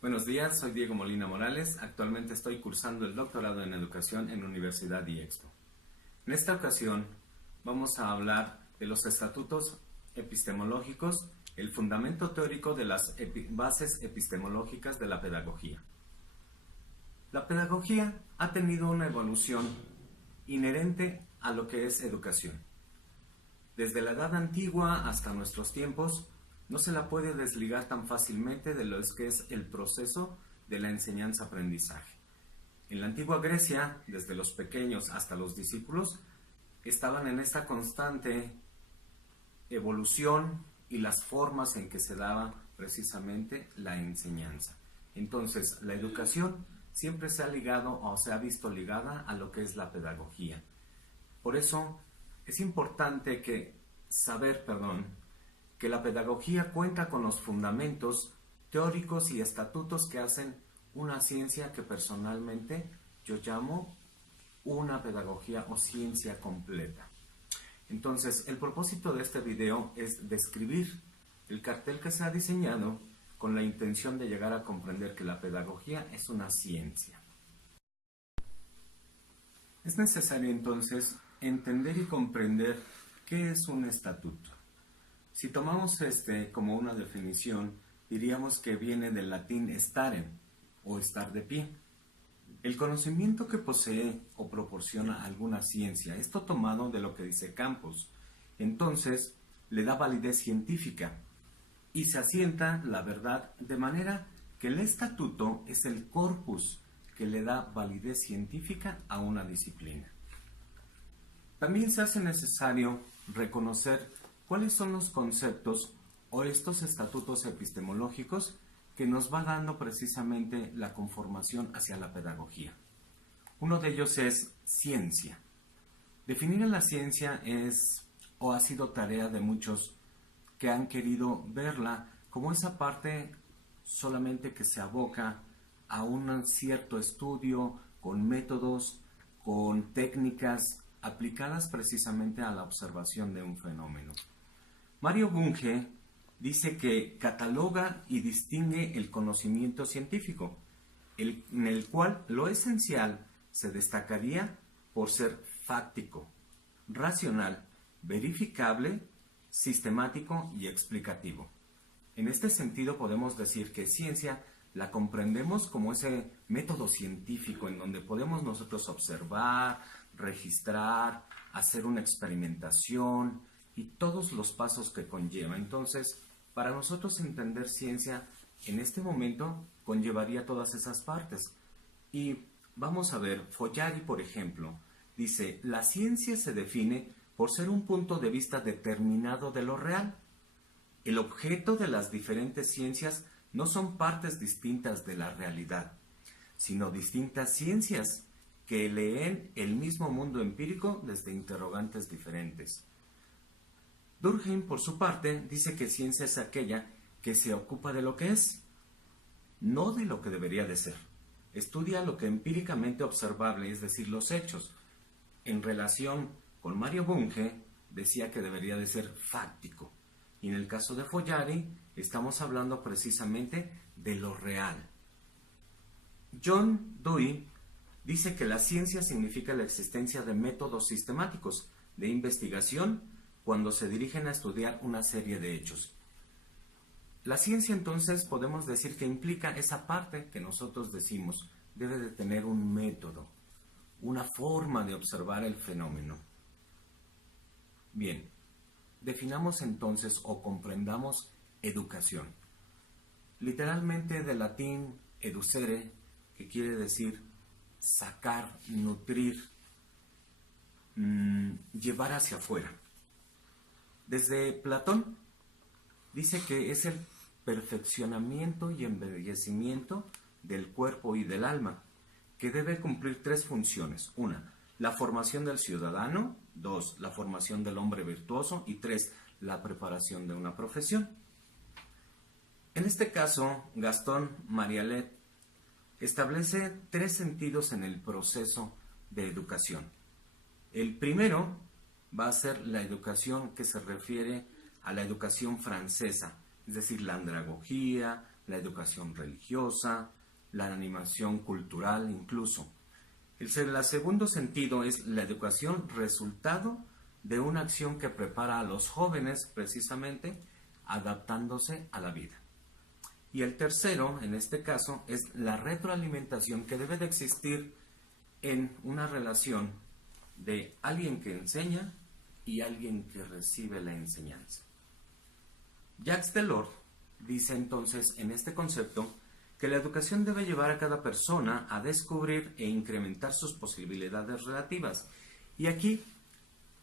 Buenos días, soy Diego Molina Morales. Actualmente estoy cursando el doctorado en educación en Universidad IEXPO. En esta ocasión vamos a hablar de los estatutos epistemológicos, el fundamento teórico de las bases epistemológicas de la pedagogía. La pedagogía ha tenido una evolución inherente a lo que es educación. Desde la edad antigua hasta nuestros tiempos, no se la puede desligar tan fácilmente de lo que es el proceso de la enseñanza-aprendizaje. En la antigua Grecia, desde los pequeños hasta los discípulos, estaban en esta constante evolución y las formas en que se daba precisamente la enseñanza. Entonces, la educación siempre se ha ligado o se ha visto ligada a lo que es la pedagogía. Por eso, es importante saber que la pedagogía cuenta con los fundamentos teóricos y estatutos que hacen una ciencia que personalmente yo llamo una pedagogía o ciencia completa. Entonces, el propósito de este video es describir el cartel que se ha diseñado con la intención de llegar a comprender que la pedagogía es una ciencia. Es necesario entonces entender y comprender qué es un estatuto. Si tomamos como una definición, diríamos que viene del latín stare, o estar de pie. El conocimiento que posee o proporciona alguna ciencia, esto tomado de lo que dice Campos, entonces le da validez científica y se asienta la verdad de manera que el estatuto es el corpus que le da validez científica a una disciplina. También se hace necesario reconocer cuáles son los conceptos o estos estatutos epistemológicos que nos va dando precisamente la conformación hacia la pedagogía. Uno de ellos es ciencia. Definir a la ciencia es o ha sido tarea de muchos que han querido verla como esa parte solamente que se aboca a un cierto estudio con métodos, con técnicas aplicadas precisamente a la observación de un fenómeno. Mario Bunge dice que cataloga y distingue el conocimiento científico, en el cual lo esencial se destacaría por ser fáctico, racional, verificable, sistemático y explicativo. En este sentido podemos decir que ciencia la comprendemos como ese método científico en donde podemos nosotros observar, registrar, hacer una experimentación y todos los pasos que conlleva. Entonces, para nosotros entender ciencia en este momento conllevaría todas esas partes. Y vamos a ver, Follari, por ejemplo, dice, la ciencia se define por ser un punto de vista determinado de lo real. El objeto de las diferentes ciencias no son partes distintas de la realidad, sino distintas ciencias que leen el mismo mundo empírico desde interrogantes diferentes. Durkheim, por su parte, dice que ciencia es aquella que se ocupa de lo que es, no de lo que debería de ser. Estudia lo que empíricamente observable, es decir, los hechos. En relación con Mario Bunge, decía que debería de ser fáctico. Y en el caso de Follari, estamos hablando precisamente de lo real. John Dewey dice que la ciencia significa la existencia de métodos sistemáticos de investigación cuando se dirigen a estudiar una serie de hechos. La ciencia entonces podemos decir que implica esa parte que nosotros decimos debe de tener un método, una forma de observar el fenómeno. Bien, definamos entonces o comprendamos educación. Literalmente del latín educere, que quiere decir sacar, nutrir, llevar hacia afuera. Desde Platón dice que es el perfeccionamiento y embellecimiento del cuerpo y del alma, que debe cumplir tres funciones. Una, la formación del ciudadano. Dos, la formación del hombre virtuoso. Y tres, la preparación de una profesión. En este caso, Gastón Marialet establece tres sentidos en el proceso de educación. El primero va a ser la educación que se refiere a la educación francesa, es decir, la andragogía, la educación religiosa, la animación cultural incluso. El segundo sentido es la educación resultado de una acción que prepara a los jóvenes precisamente adaptándose a la vida. Y el tercero, en este caso, es la retroalimentación que debe de existir en una relación de alguien que enseña y alguien que recibe la enseñanza. Jacques Delors dice entonces en este concepto que la educación debe llevar a cada persona a descubrir e incrementar sus posibilidades relativas. Y aquí,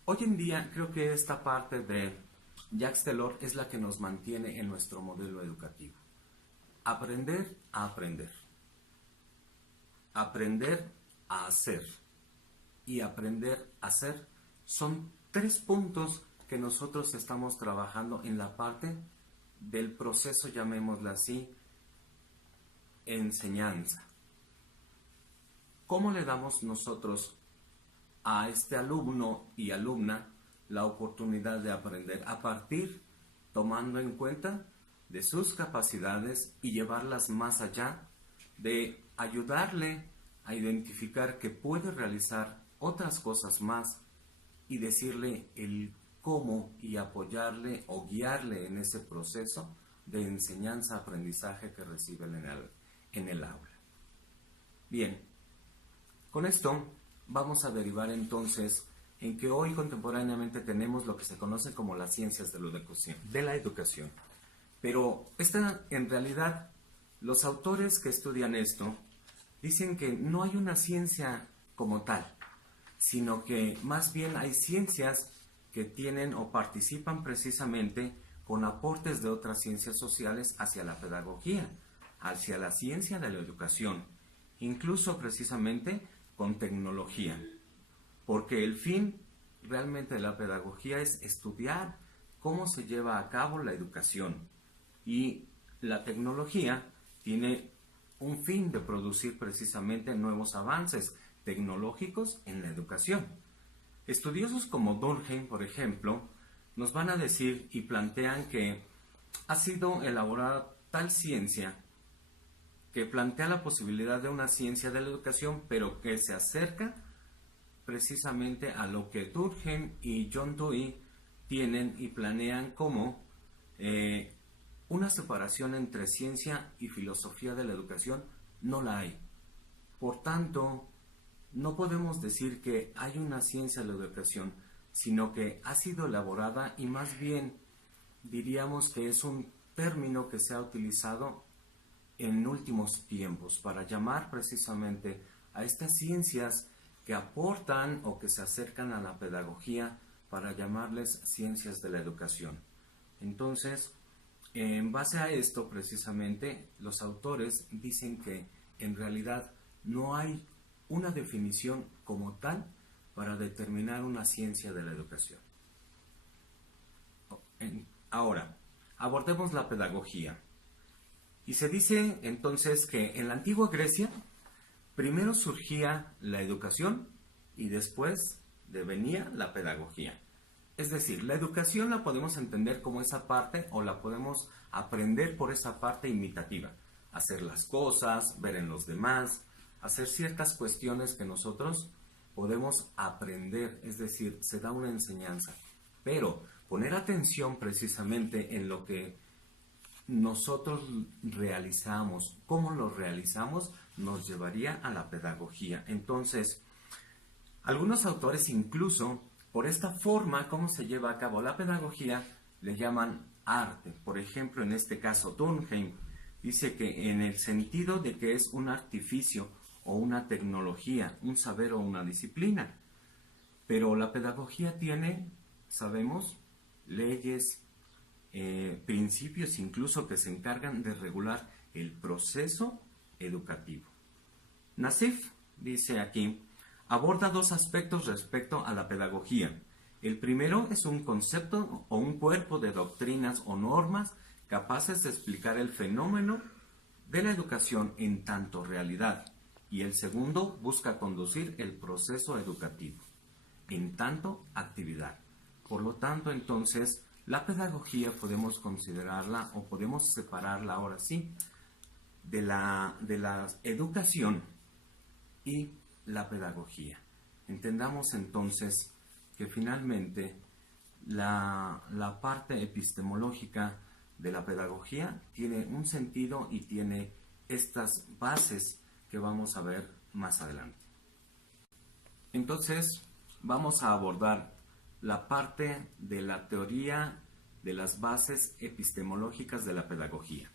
hoy en día, creo que esta parte de Jacques Delors es la que nos mantiene en nuestro modelo educativo. Aprender a aprender. Aprender a hacer. Y aprender a ser son 3 puntos que nosotros estamos trabajando en la parte del proceso, llamémosla así, enseñanza. ¿Cómo le damos nosotros a este alumno y alumna la oportunidad de aprender? A partir, tomando en cuenta de sus capacidades y llevarlas más allá, de ayudarle a identificar que puede realizar otras cosas más y decirle el cómo y apoyarle o guiarle en ese proceso de enseñanza-aprendizaje que recibe en el aula. Bien, con esto vamos a derivar entonces en que hoy contemporáneamente tenemos lo que se conoce como las ciencias de la educación. Pero en realidad, los autores que estudian esto dicen que no hay una ciencia como tal, sino que más bien hay ciencias que tienen o participan precisamente con aportes de otras ciencias sociales hacia la pedagogía, hacia la ciencia de la educación, incluso precisamente con tecnología, porque el fin realmente de la pedagogía es estudiar cómo se lleva a cabo la educación, y la tecnología tiene un fin de producir precisamente nuevos avances tecnológicos en la educación. Estudiosos como Durkheim, por ejemplo, nos van a decir y plantean que ha sido elaborada tal ciencia que plantea la posibilidad de una ciencia de la educación, pero que se acerca precisamente a lo que Durkheim y John Dewey tienen y planean como una separación entre ciencia y filosofía de la educación. No la hay. Por tanto, no podemos decir que hay una ciencia de la educación, sino que ha sido elaborada y más bien diríamos que es un término que se ha utilizado en últimos tiempos para llamar precisamente a estas ciencias que aportan o que se acercan a la pedagogía, para llamarles ciencias de la educación. Entonces, en base a esto precisamente, los autores dicen que en realidad no hay una definición como tal para determinar una ciencia de la educación. Ahora, abordemos la pedagogía. Y se dice entonces que en la antigua Grecia primero surgía la educación y después venía la pedagogía. Es decir, la educación la podemos entender como esa parte, o la podemos aprender por esa parte imitativa. Hacer las cosas, ver en los demás, hacer ciertas cuestiones que nosotros podemos aprender, es decir, se da una enseñanza. Pero poner atención precisamente en lo que nosotros realizamos, cómo lo realizamos, nos llevaría a la pedagogía. Entonces, algunos autores incluso, por esta forma, cómo se lleva a cabo la pedagogía, le llaman arte. Por ejemplo, en este caso, Durkheim dice que en el sentido de que es un artificio o una tecnología, un saber o una disciplina. Pero la pedagogía tiene, sabemos, leyes, principios incluso que se encargan de regular el proceso educativo. Nassif dice aquí, aborda 2 aspectos respecto a la pedagogía. El primero es un concepto o un cuerpo de doctrinas o normas capaces de explicar el fenómeno de la educación en tanto realidad. Y el segundo busca conducir el proceso educativo en tanto actividad. Por lo tanto, entonces, la pedagogía podemos considerarla o podemos separarla ahora sí de la educación y la pedagogía. Entendamos entonces que finalmente la parte epistemológica de la pedagogía tiene un sentido y tiene estas bases que vamos a ver más adelante. Entonces, vamos a abordar la parte de la teoría de las bases epistemológicas de la pedagogía.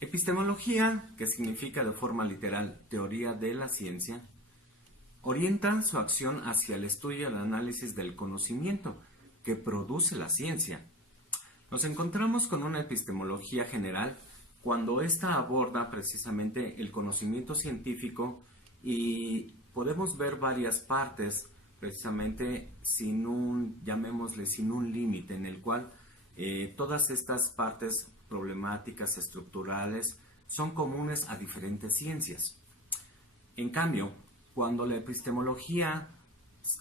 Epistemología, que significa de forma literal teoría de la ciencia, orienta su acción hacia el estudio y el análisis del conocimiento que produce la ciencia. Nos encontramos con una epistemología general cuando ésta aborda precisamente el conocimiento científico y podemos ver varias partes precisamente sin un, llamémosle, sin un límite en el cual todas estas partes problemáticas estructurales son comunes a diferentes ciencias. En cambio, cuando la epistemología,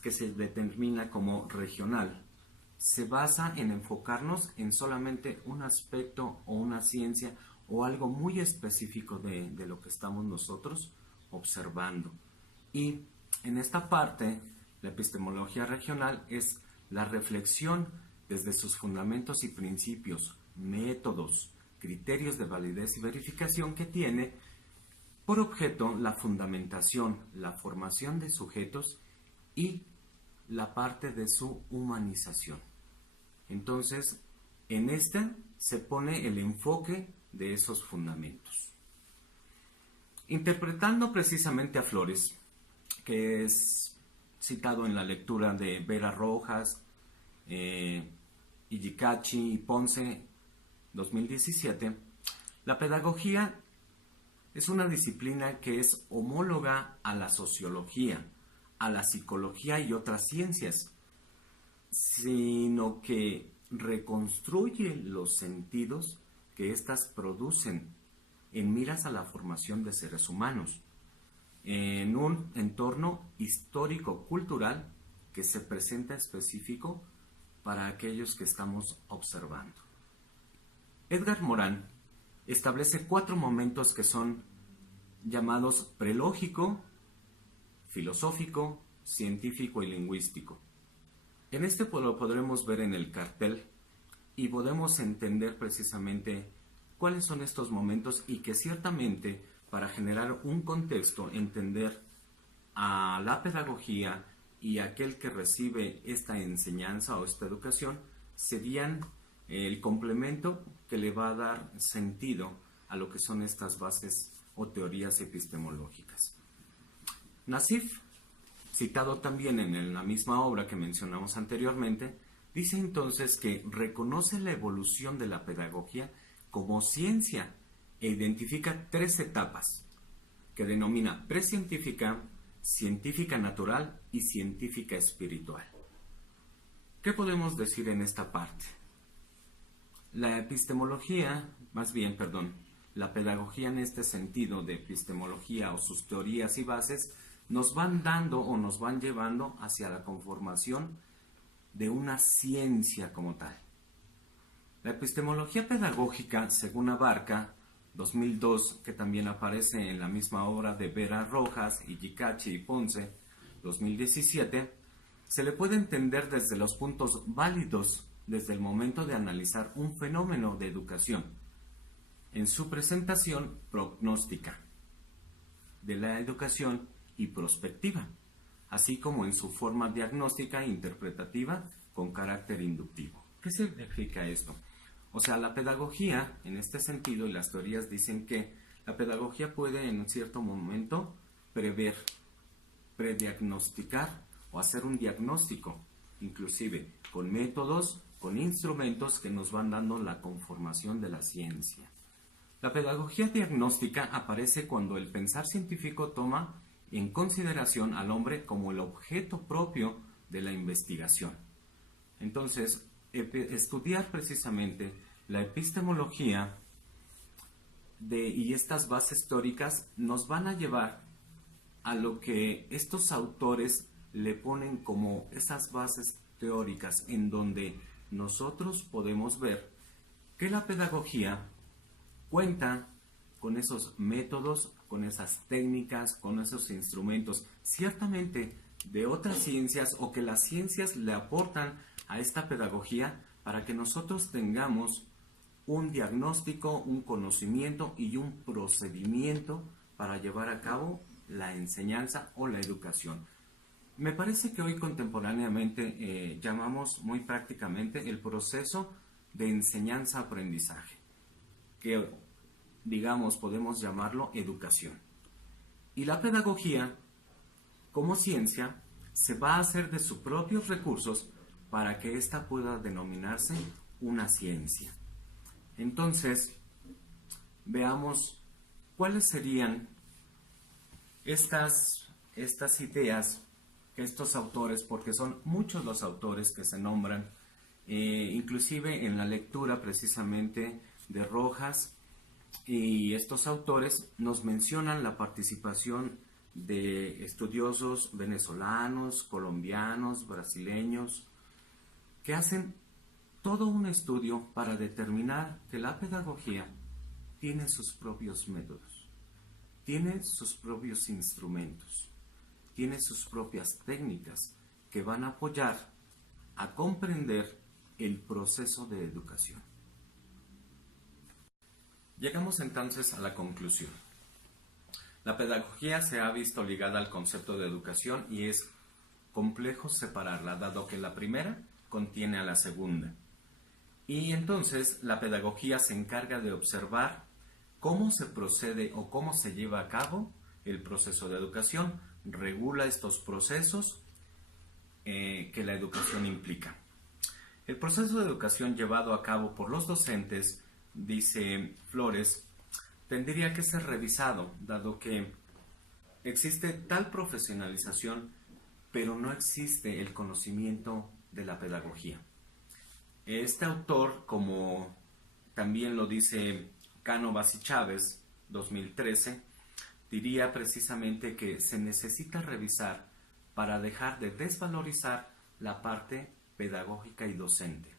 que se determina como regional, se basa en enfocarnos en solamente un aspecto o una ciencia o algo muy específico de lo que estamos nosotros observando. Y en esta parte, la epistemología regional es la reflexión desde sus fundamentos y principios, métodos, criterios de validez y verificación que tiene por objeto la fundamentación, la formación de sujetos y la parte de su humanización. Entonces, en esta se pone el enfoque de esos fundamentos. Interpretando precisamente a Flores, que es citado en la lectura de Vera Rojas, Ijikachi y Ponce, 2017, la pedagogía es una disciplina que es homóloga a la sociología, a la psicología y otras ciencias, sino que reconstruye los sentidos que éstas producen en miras a la formación de seres humanos, en un entorno histórico-cultural que se presenta específico para aquellos que estamos observando. Edgar Morin establece 4 momentos que son llamados prelógico, filosófico, científico y lingüístico. En este lo podremos ver en el cartel y podemos entender precisamente cuáles son estos momentos y que ciertamente para generar un contexto, entender a la pedagogía y aquel que recibe esta enseñanza o esta educación serían el complemento que le va a dar sentido a lo que son estas bases o teorías epistemológicas. Nassif, citado también en la misma obra que mencionamos anteriormente, dice entonces que reconoce la evolución de la pedagogía como ciencia e identifica 3 etapas que denomina precientífica, científica natural y científica espiritual. ¿Qué podemos decir en esta parte? La epistemología, la pedagogía en este sentido de epistemología o sus teorías y bases nos van dando o nos van llevando hacia la conformación de una ciencia como tal. La epistemología pedagógica, según Abarca, 2002, que también aparece en la misma obra de Vera Rojas, Ijikachi y Ponce, 2017, se le puede entender desde los puntos válidos desde el momento de analizar un fenómeno de educación, en su presentación prognóstica de la educación y prospectiva, así como en su forma diagnóstica e interpretativa con carácter inductivo. ¿Qué significa esto? O sea, la pedagogía, en este sentido, y las teorías dicen que la pedagogía puede en un cierto momento prever, prediagnosticar o hacer un diagnóstico, inclusive con métodos, con instrumentos que nos van dando la conformación de la ciencia. La pedagogía diagnóstica aparece cuando el pensar científico toma en consideración al hombre como el objeto propio de la investigación. Entonces, estudiar precisamente la epistemología y estas bases teóricas nos van a llevar a lo que estos autores le ponen como esas bases teóricas en donde nosotros podemos ver que la pedagogía cuenta con esos métodos, con esas técnicas, con esos instrumentos, ciertamente de otras ciencias o que las ciencias le aportan a esta pedagogía para que nosotros tengamos un diagnóstico, un conocimiento y un procedimiento para llevar a cabo la enseñanza o la educación. Me parece que hoy contemporáneamente llamamos muy prácticamente el proceso de enseñanza-aprendizaje, que digamos podemos llamarlo educación. Y la pedagogía, como ciencia, se va a hacer de sus propios recursos para que ésta pueda denominarse una ciencia. Entonces, veamos cuáles serían estas ideas que estos autores, porque son muchos los autores que se nombran, inclusive en la lectura precisamente de Rojas, y estos autores nos mencionan la participación de estudiosos venezolanos, colombianos, brasileños, que hacen todo un estudio para determinar que la pedagogía tiene sus propios métodos, tiene sus propios instrumentos, tiene sus propias técnicas que van a apoyar a comprender el proceso de educación. Llegamos entonces a la conclusión. La pedagogía se ha visto ligada al concepto de educación y es complejo separarla, dado que la primera contiene a la segunda. Y entonces la pedagogía se encarga de observar cómo se procede o cómo se lleva a cabo el proceso de educación, regula estos procesos que la educación implica. El proceso de educación llevado a cabo por los docentes, dice Flores, tendría que ser revisado, dado que existe tal profesionalización, pero no existe el conocimiento de la pedagogía. Este autor, como también lo dice Cánovas y Chávez, 2013, diría precisamente que se necesita revisar para dejar de desvalorizar la parte pedagógica y docente.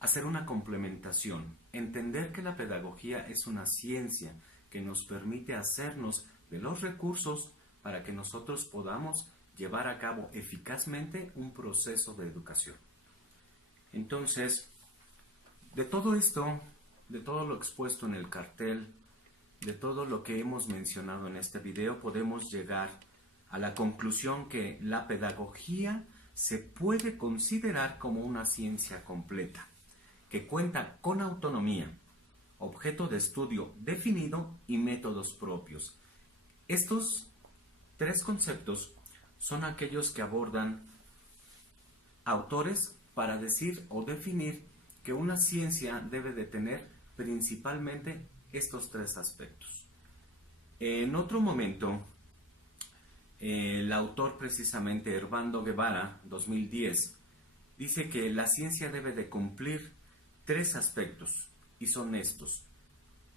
Hacer una complementación, entender que la pedagogía es una ciencia que nos permite hacernos de los recursos para que nosotros podamos llevar a cabo eficazmente un proceso de educación. Entonces, de todo esto, de todo lo expuesto en el cartel, de todo lo que hemos mencionado en este video, podemos llegar a la conclusión que la pedagogía se puede considerar como una ciencia completa, que cuenta con autonomía, objeto de estudio definido y métodos propios. Estos tres conceptos son aquellos que abordan autores para decir o definir que una ciencia debe de tener principalmente estos tres aspectos. En otro momento, el autor precisamente Hervando Guevara, 2010, dice que la ciencia debe de cumplir tres aspectos y son estos,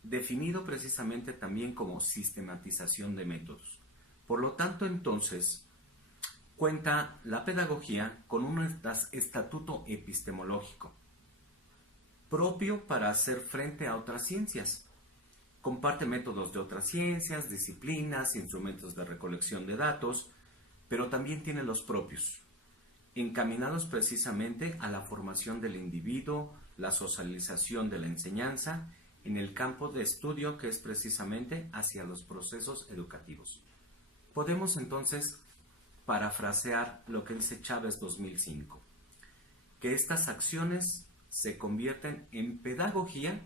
definido precisamente también como sistematización de métodos. Por lo tanto, entonces, cuenta la pedagogía con un estatuto epistemológico propio para hacer frente a otras ciencias. Comparte métodos de otras ciencias, disciplinas, instrumentos de recolección de datos, pero también tiene los propios, encaminados precisamente a la formación del individuo, la socialización de la enseñanza, en el campo de estudio que es precisamente hacia los procesos educativos. Podemos entonces parafrasear lo que dice Chávez 2005, que estas acciones se convierten en pedagogía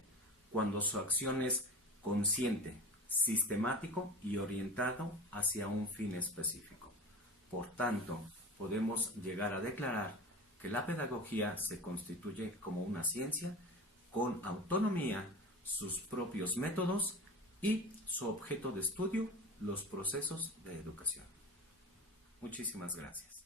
cuando su acción es consciente, sistemático y orientado hacia un fin específico. Por tanto, podemos llegar a declarar que la pedagogía se constituye como una ciencia con autonomía, sus propios métodos y su objeto de estudio, los procesos de educación. Muchísimas gracias.